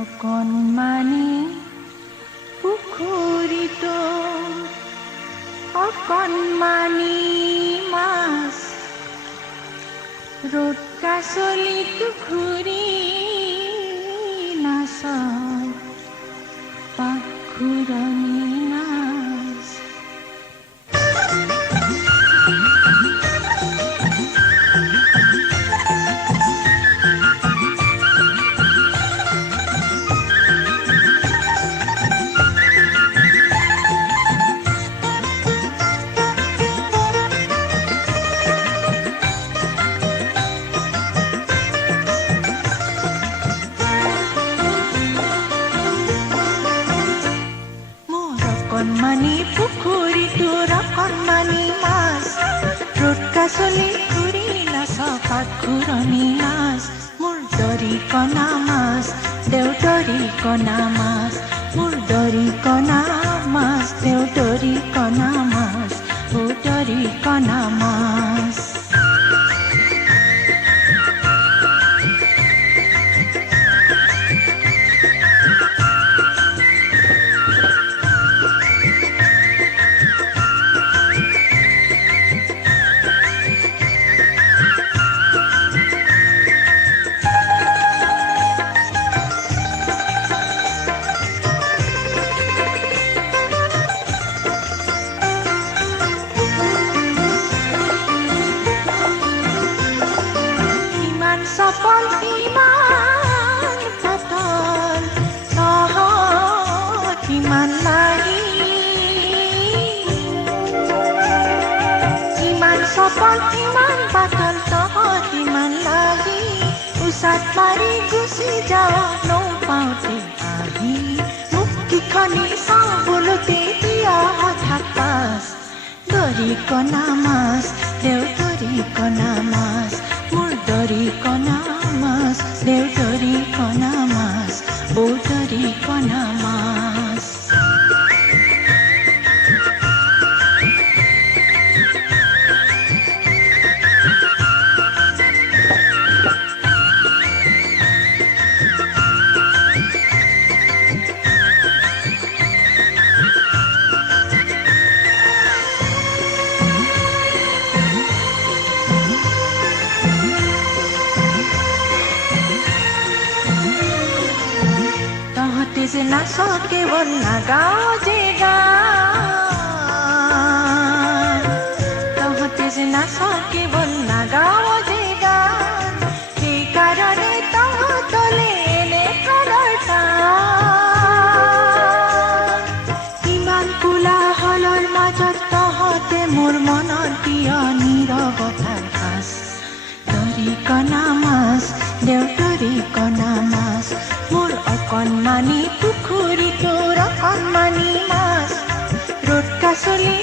অকণমানি পুখুৰীটো অকণমানি মাছ ৰ'দ কাছলিটো ঘূৰি নাচায় পাখুৰণি নাচ। অকণমানি পুখুৰীটোৰ অকণমানি মাছ ৰ'দ কাছলি ঘূৰি নাচা পাখুৰণি নাচ। মোৰ দৰিকণা মাছ দেউদৰিকণা মাছ মোৰ দৰিকণা মাছ দেউদৰিকণা মাছ ও দৰিকণা মাছ। সফল কিমান পাতল তহঁত কিমান লাগি কিমান সফল কিমান পাতল তহঁত কিমান লাগি উচাত মাৰি গুচি যাওঁ নৌপাওঁতে আহি মুক্তিখনি চাওঁ বোলোতে দিয়া হঠাৎ পাছ। দৰিকণা মাছ দেউদৰিকণা মাছ মোৰ দৰিকণা মাছ দেউদৰিকণা মাছ ও দৰিকণা মাছ। তহঁতে যে নাচ কেৱল নাগাওঁ যে গান তহঁতে যে নাচ কেৱল নাগাওঁ যে গান সেইকাৰণে তহঁতলে এনে প্ৰাণৰ টান। ইমান কোলাহলৰ মাজত তহঁতে মোৰ মনত দিয়া নীৰৱতাৰ সাজ। দৰিকণা মাছ দেউদৰিকণা মাছ মোৰ অকণমানি পুখুৰীটোৰ অকণমানি মাছ ৰ'দ কাছলি